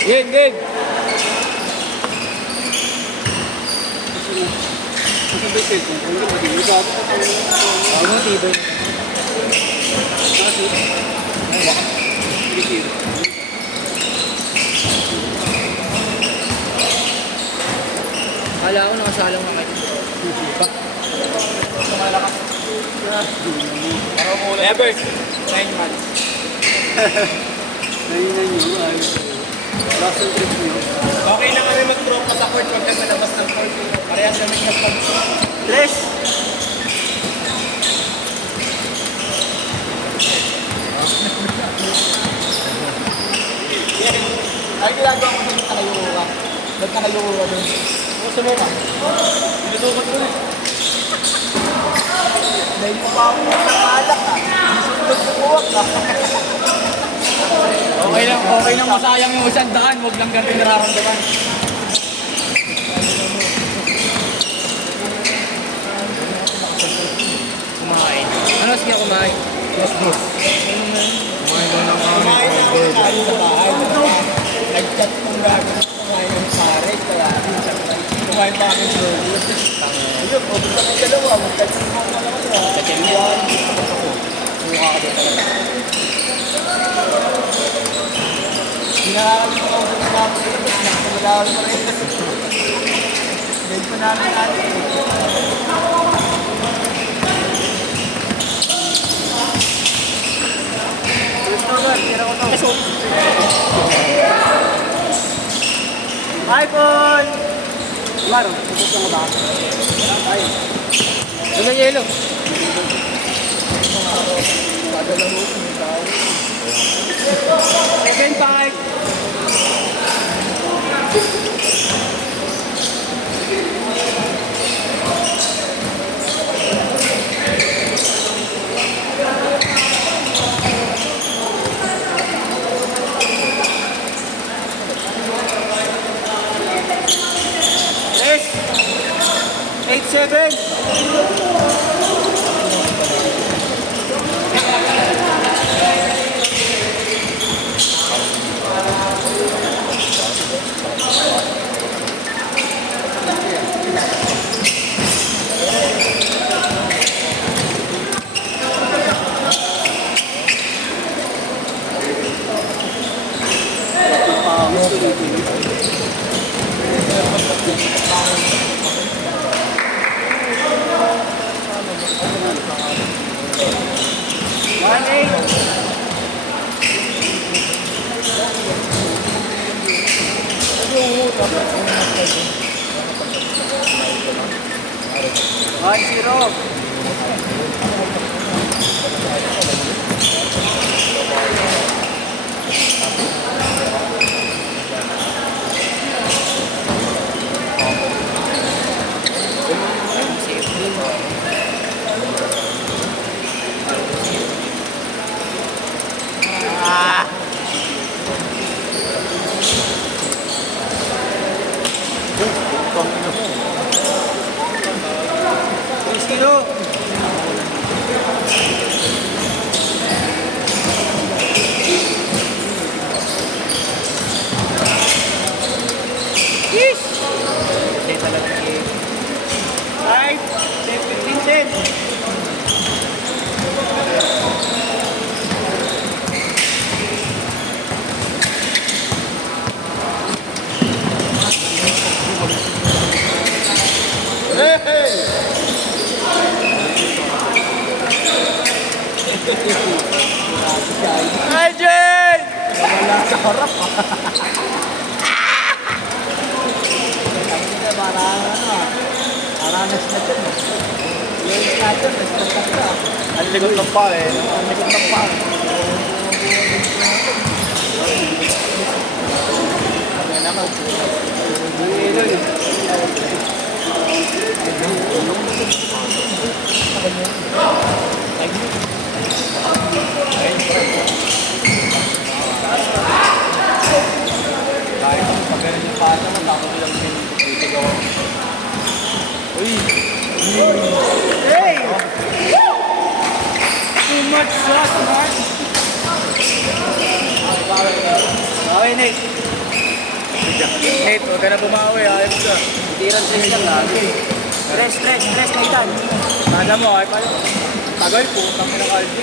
Game, game. Ako tibay. Kala ko nakasalang na kayo. Never. 9 months. Nahinan nyo, last trip nyo. Okay na kami mag-tropa sa court. Huwag kang malabas ng court. Parehas kami kapag... Tres! Ay, ginagawa ko dito nakayuwa. Ba't nakayuwa doon? Gusto mo ka? Pinutupot ko eh. Dahil mo pa ako nakakalak ka. Susunod ko kuwak ka. Okay lang masayang yung isang daan. Huwag lang ganito nararamdaman. Kumain. Ano sige kumain? Yes, bro. Kumain na ako tayo sa bahay. Nag-chat kong gagawin kumain ng pare. Kaya kumain pa kami bro. Ayun, obos kami dalawa. Mag-chat mo ako naman. Chat mo yan. Mukha ka doon talaga. Hinakakali ko ako sa mga pagkakabas. Nakakamalawan pa rin. Dahil pa namin natin. iPhone! Maro, pupunta mo ba? Ay. Ano yelo? Second five! Yes! 8-7! One zero. Zero. Yes. Right. 15-10. Ay, Jane! Wala sa harap ah. Paranas na dyan eh. Yung natin, nagtatak ka. Ang likod ng pa eh. Ang likod ng pa. Yan naman. Buwilo yun. Kahit ang pagkain yung pata mo, tapos lang sinitigaw. Uy! Hey! Too much shot, man. Okay, Nick. Nate, huwag ka na bumawi. Ayos ka. Tiran tres lang lagi. Tres, kaitan. Nada mo, ay pala. Tagal po, kami ng Aldi.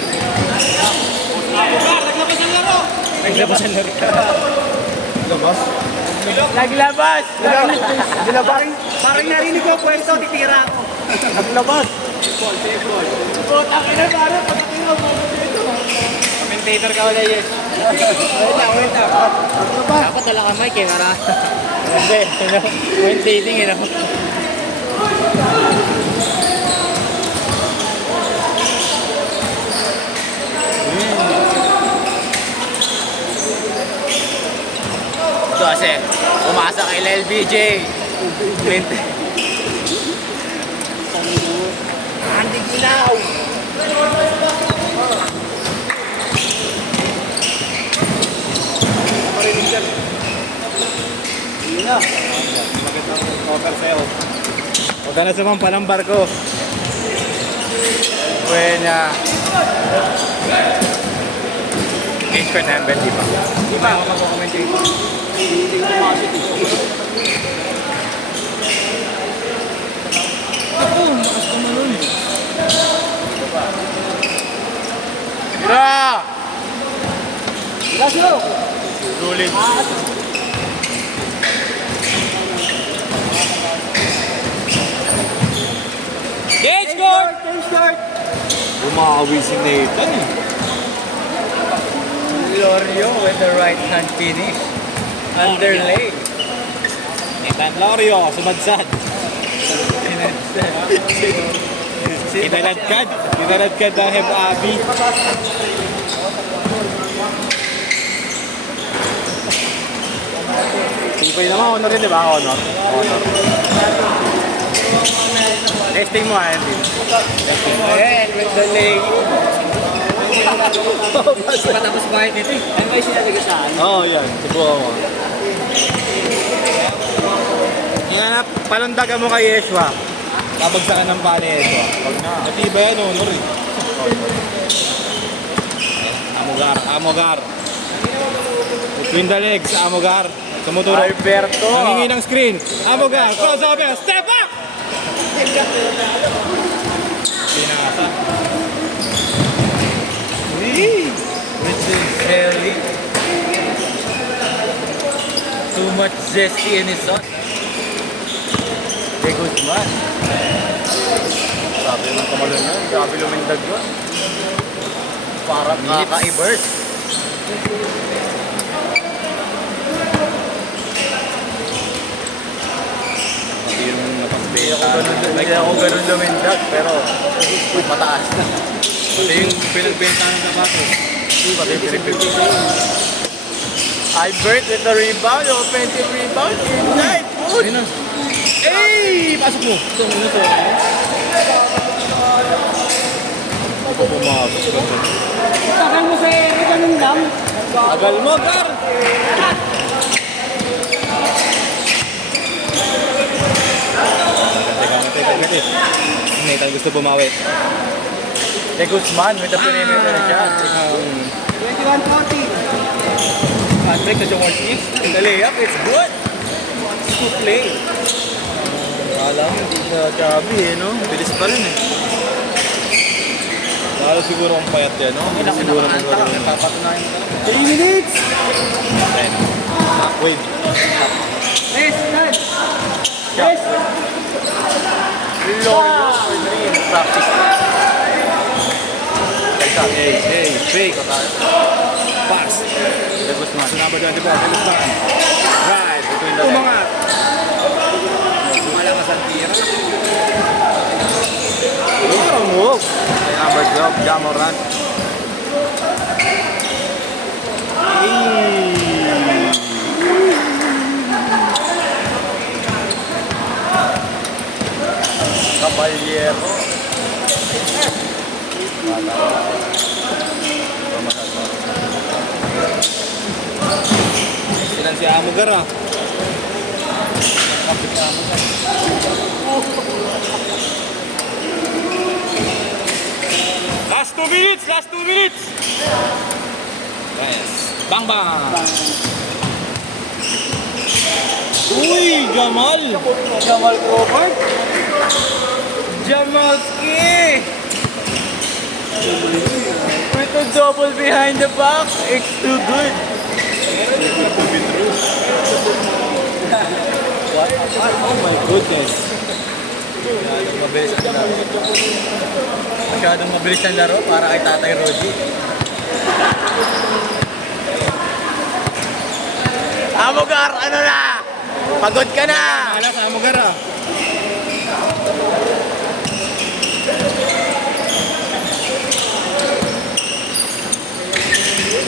Naglabas ang laro. Naglabas? Naglabas! Naglabas? Parang narinig ko, pwesto, titira ako. Naglabas! Putang ina, parang patakin mo. Commentator ka wala, yes. Wait lang. Dapat wala ka mic eh, para. Hindi, commentating eh. Ito kasi, umasa kay LBJ. Andy Ginaw! Marinig dyan. Yun na. Magandang offer sa'yo. Huwag ka na sumampa ng barko. Buena. Change ko number, di ba? Di ba? Ako mag-commentate. Hindi ko pumasok eh. Ako, makas ka malun. Tira! Gracio! Sulit. Cage guard! Umawi si Nathan eh. Lorio with the right hand finish. Underlay. Nathan Lorio, sumadsad. Kinaladkad ang Heb Abi. Tibay naman, honor yun, di ba? Honor. Testing mo, Andy. Ayan, with the leg. Patapos bakit nito eh. Ano ba yung sinalaga sa ano? Oo, yan. Subukan mo. Yan, palundagan mo kay Yeshua. Babagsakan ng pa ni Yeshua. Natibay yan, honor eh. Amogar. Between the legs, Amogar. Tumuturo. Alberto! Nangingi ng screen. Amogar, crossover, step up! Pinasa. Richard Kelly. Too much zesty in his sauce. De Guzman. Sabi ng kamalon yun, grabe lumindag yun. Parang kaka-ibers. Hindi ako ganun lumindag, pero mataas na. Pati yung pinagbentahan ng kabatos. Pati yung pinagbentahan. Albert with the rebound, offensive rebound, inside, good! Hey! Pasok mo! Ito, minuto. Ako pumasok ka mo. Takal mo sa ere, ganun lang. Agal mo, Gar! Teka. Nathan gusto bumawi. De Guzman with the perimeter shot. 21-40. Patrick sa Jomar Chief. The layup, it's good. It's good play. Alam, hindi siya chubby eh, no? Bilis pa rin eh. Lalo siguro ang payat yan, no? Hindi siguro magkaroon. 3 minutes! Wait. Yes, done. Yes! Lorio for 3 in practice. Hey, fake. Pass. De Guzman. Number 24, De Guzman. Right, between the legs. Umangat. Malakas ang tira. Parang move. Number 12, Jamoran. Caballero. Ilan si Amogar ah. Last 2 minutes! Yes. Bang bang! Uy, Jamal! Jamal Crawford. Jamalski! With a double behind the back, it's too good. What? Oh my goodness. Masyadong mabilis ang laro. Masyadong mabilis ang laro para kay Tatay Roji. Amogar, ano na? Pagod ka na! Ala sa Amogar ah.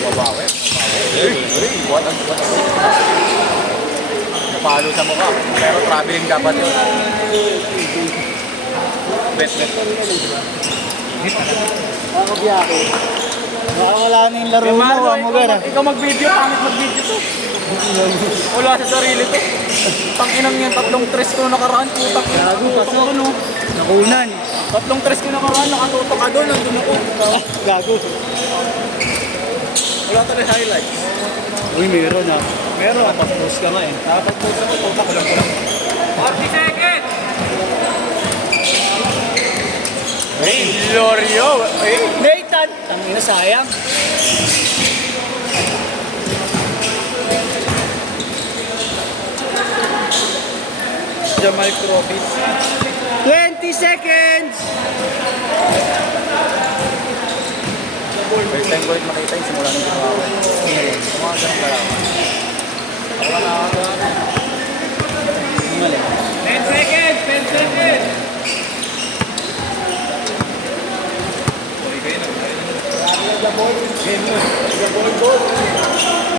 Mabawi. What a napalo sa mukha. Pero traveling dapat yun. Bet. Ako biyake. Baka wala na yung laro mo, Amogar ah. Ikaw mag-video, pangit mag-video to. Wala sa sarili to. Tanginang yan, tatlong tres ko nakaraan. Putang ina. Gago, Tutok ako no. Nakunan. Tatlong tres ko nakaraan, nakatutok ka doon, nandun ako. Gago. Wala tayo highlights. Uy, meron ah. Meron. Tapos post ka nga eh. Dapat po sa tutok ko lang. 40 seconds! Hey, Lorio! Hey! Nathan! Tangina sayang. Jamal Crawford. 20 seconds! First time ko ulit makita yung simula ng ginawa ko. Mga ganun kalaman. Ako lang nakakagawa. Mali. 10 seconds! 10 seconds! Game yun.